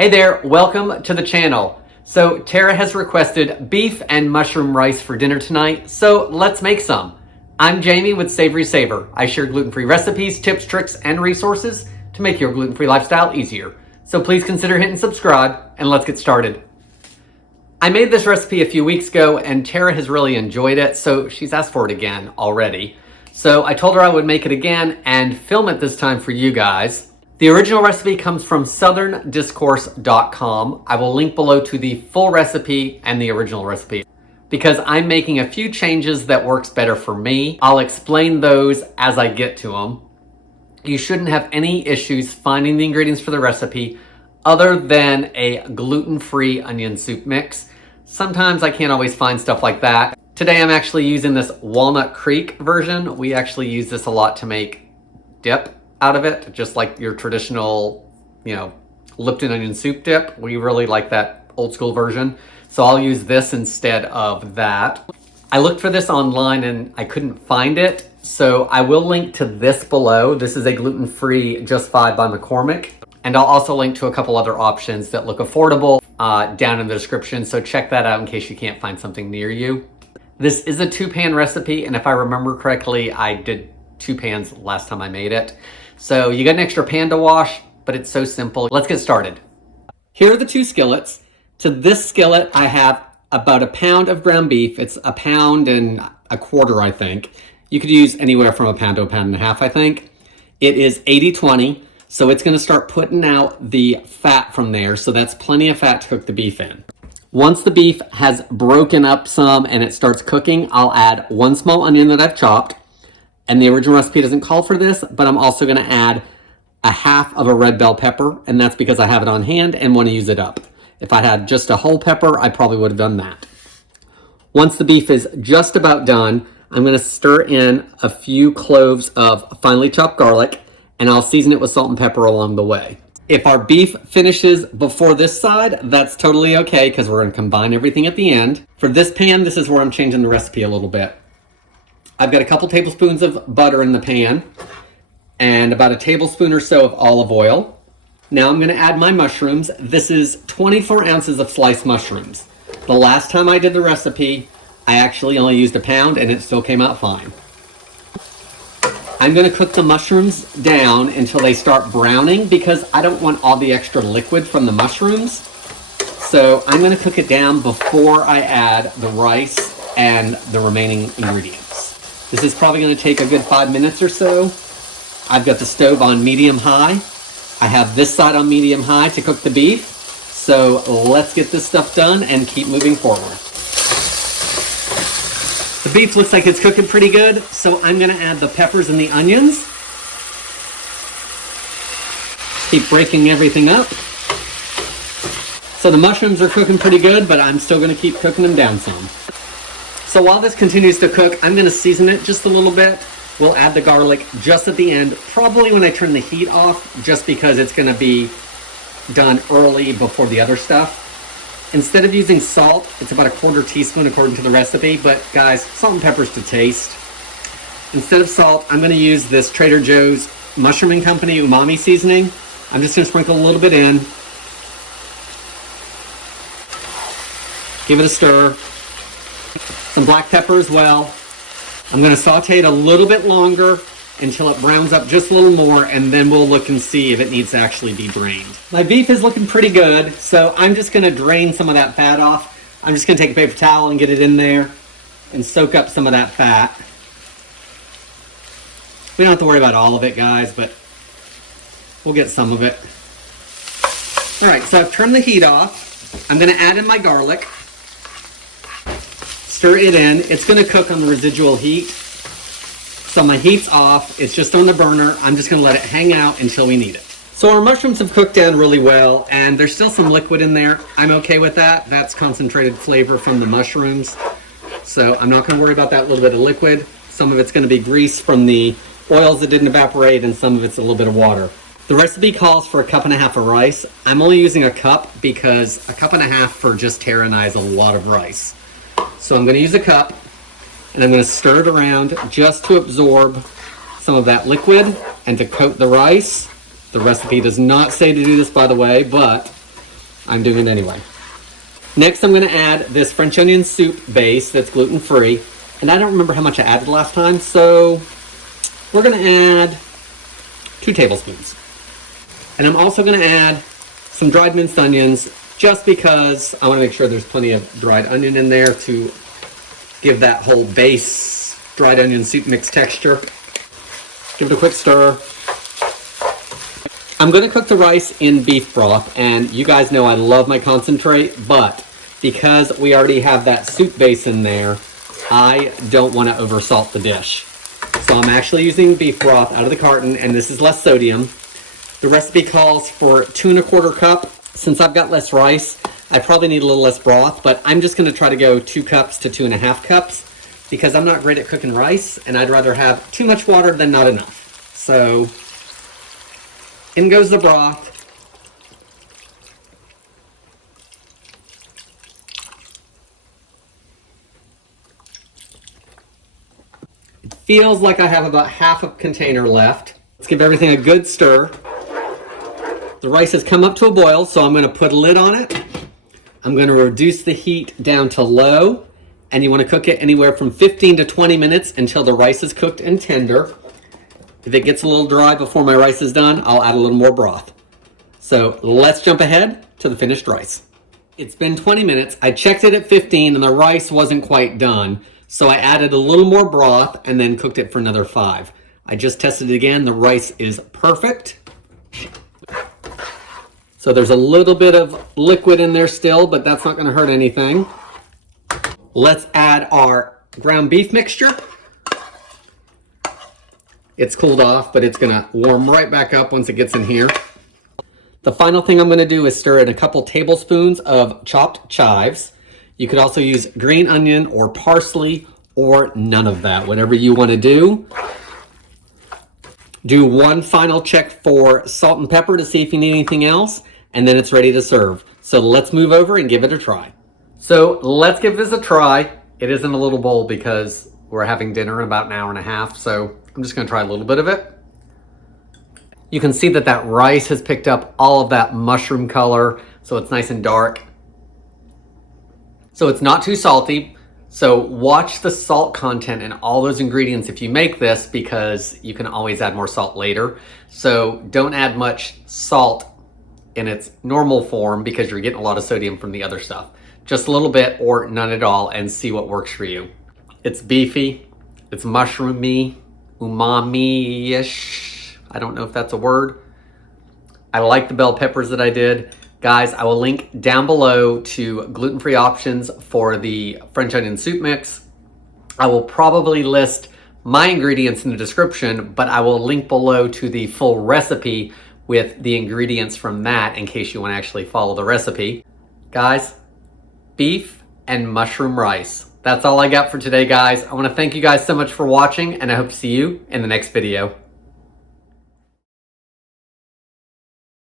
Hey there, welcome to the channel. So Tara has requested beef and mushroom rice for dinner tonight, so let's make some. I'm Jamie with SavorySaver. I share gluten-free recipes, tips, tricks, and resources to make your gluten-free lifestyle easier. So please consider hitting subscribe and let's get started. I made this recipe a few weeks ago and Tara has really enjoyed it, so she's asked for it again already. So I told her I would make it again and film it this time for you guys. The original recipe comes from southerndiscourse.com. I will link below to the full recipe and the original recipe. Because I'm making a few changes that works better for me, I'll explain those as I get to them. You shouldn't have any issues finding the ingredients for the recipe other than a gluten-free onion soup mix. Sometimes I can't always find stuff like that. Today I'm actually using this Walnut Creek version. We actually use this a lot to make dip out of it, just like your traditional, Lipton onion soup dip. We really like that old school version. So I'll use this instead of that. I looked for this online and I couldn't find it. So I will link to this below. This is a gluten-free Just 5 by McCormick. And I'll also link to a couple other options that look affordable down in the description. So check that out in case you can't find something near you. This is a 2-pan recipe. And if I remember correctly, I did 2 pans last time I made it. So you got an extra pan to wash, but it's so simple. Let's get started. Here are the 2 skillets. To this skillet, I have about a pound of ground beef. It's a pound and a quarter, I think. You could use anywhere from a pound to a pound and a half, I think. It is 80-20, so it's gonna start putting out the fat from there, so that's plenty of fat to cook the beef in. Once the beef has broken up some and it starts cooking, I'll add 1 small onion that I've chopped. And the original recipe doesn't call for this, but I'm also gonna add a half of a red bell pepper, and that's because I have it on hand and wanna use it up. If I had just a whole pepper, I probably would have done that. Once the beef is just about done, I'm gonna stir in a few cloves of finely chopped garlic, and I'll season it with salt and pepper along the way. If our beef finishes before this side, that's totally okay, because we're gonna combine everything at the end. For this pan, this is where I'm changing the recipe a little bit. I've got a couple tablespoons of butter in the pan and about a tablespoon or so of olive oil. Now I'm going to add my mushrooms. This is 24 ounces of sliced mushrooms. The last time I did the recipe, I actually only used a pound and it still came out fine. I'm going to cook the mushrooms down until they start browning because I don't want all the extra liquid from the mushrooms. So I'm going to cook it down before I add the rice and the remaining ingredients. This is probably going to take a good 5 minutes or so. I've got the stove on medium-high. I have this side on medium-high to cook the beef. So let's get this stuff done and keep moving forward. The beef looks like it's cooking pretty good, so I'm going to add the peppers and the onions. Keep breaking everything up. So the mushrooms are cooking pretty good, but I'm still going to keep cooking them down some. So while this continues to cook, I'm going to season it just a little bit. We'll add the garlic just at the end, probably when I turn the heat off, just because it's going to be done early before the other stuff. Instead of using salt, it's about a 1/4 teaspoon according to the recipe, but guys, salt and pepper's to taste. Instead of salt, I'm going to use this Trader Joe's Mushrooming Company umami seasoning. I'm just going to sprinkle a little bit in. Give it a stir. Some black pepper as well. I'm going to saute it a little bit longer until it browns up just a little more, and then we'll look and see if it needs to actually be drained. My beef is looking pretty good, so I'm just going to drain some of that fat off. I'm just going to take a paper towel and get it in there and soak up some of that fat. We don't have to worry about all of it, guys, but we'll get some of it. All right, so I've turned the heat off. I'm going to add in my garlic. Stir it in. It's going to cook on the residual heat. So my heat's off. It's just on the burner. I'm just going to let it hang out until we need it. So our mushrooms have cooked down really well, and there's still some liquid in there. I'm okay with that. That's concentrated flavor from the mushrooms. So I'm not going to worry about that little bit of liquid. Some of it's going to be grease from the oils that didn't evaporate, and some of it's a little bit of water. The recipe calls for 1.5 cups of rice. I'm only using a cup because 1.5 cups for just Tara and I is a lot of rice. So I'm going to use a cup, and I'm going to stir it around just to absorb some of that liquid and to coat the rice. The recipe does not say to do this, by the way, but I'm doing it anyway. Next, I'm going to add this French onion soup base that's gluten-free. And I don't remember how much I added last time, so we're going to add 2 tablespoons. And I'm also going to add some dried minced onions just because I want to make sure there's plenty of dried onion in there to give that whole base dried onion soup mix texture. Give it a quick stir. I'm going to cook the rice in beef broth, and you guys know I love my concentrate, but because we already have that soup base in there, I don't want to oversalt the dish. So I'm actually using beef broth out of the carton, and this is less sodium. The recipe calls for 2 1/4 cup. Since I've got less rice, I probably need a little less broth, but I'm just going to try to go 2 cups to 2 1/2 cups because I'm not great at cooking rice, and I'd rather have too much water than not enough. So in goes the broth. It feels like I have about half a container left. Let's give everything a good stir. The rice has come up to a boil, so I'm going to put a lid on it. I'm going to reduce the heat down to low, and you want to cook it anywhere from 15 to 20 minutes until the rice is cooked and tender. If it gets a little dry before my rice is done, I'll add a little more broth. So let's jump ahead to the finished rice. It's been 20 minutes. I checked it at 15 and the rice wasn't quite done. So I added a little more broth and then cooked it for another 5. I just tested it again. The rice is perfect. So there's a little bit of liquid in there still, but that's not going to hurt anything. Let's add our ground beef mixture. It's cooled off, but it's going to warm right back up once it gets in here. The final thing I'm going to do is stir in a couple tablespoons of chopped chives. You could also use green onion or parsley or none of that, whatever you want to do. Do one final check for salt and pepper to see if you need anything else, and then it's ready to serve. So let's move over and give it a try. So let's give this a try. It is in a little bowl because we're having dinner in about an hour and a half, so I'm just going to try a little bit of it. You can see that that rice has picked up all of that mushroom color, so it's nice and dark. So it's not too salty. So watch the salt content in all those ingredients if you make this, because you can always add more salt later. So don't add much salt in its normal form because you're getting a lot of sodium from the other stuff. Just a little bit or none at all and see what works for you. It's beefy, it's mushroomy, umami-ish. I don't know if that's a word. I like the bell peppers that I did. Guys, I will link down below to gluten-free options for the French onion soup mix. I will probably list my ingredients in the description, but I will link below to the full recipe with the ingredients from that in case you want to actually follow the recipe. Guys, beef and mushroom rice. That's all I got for today, guys. I want to thank you guys so much for watching, and I hope to see you in the next video.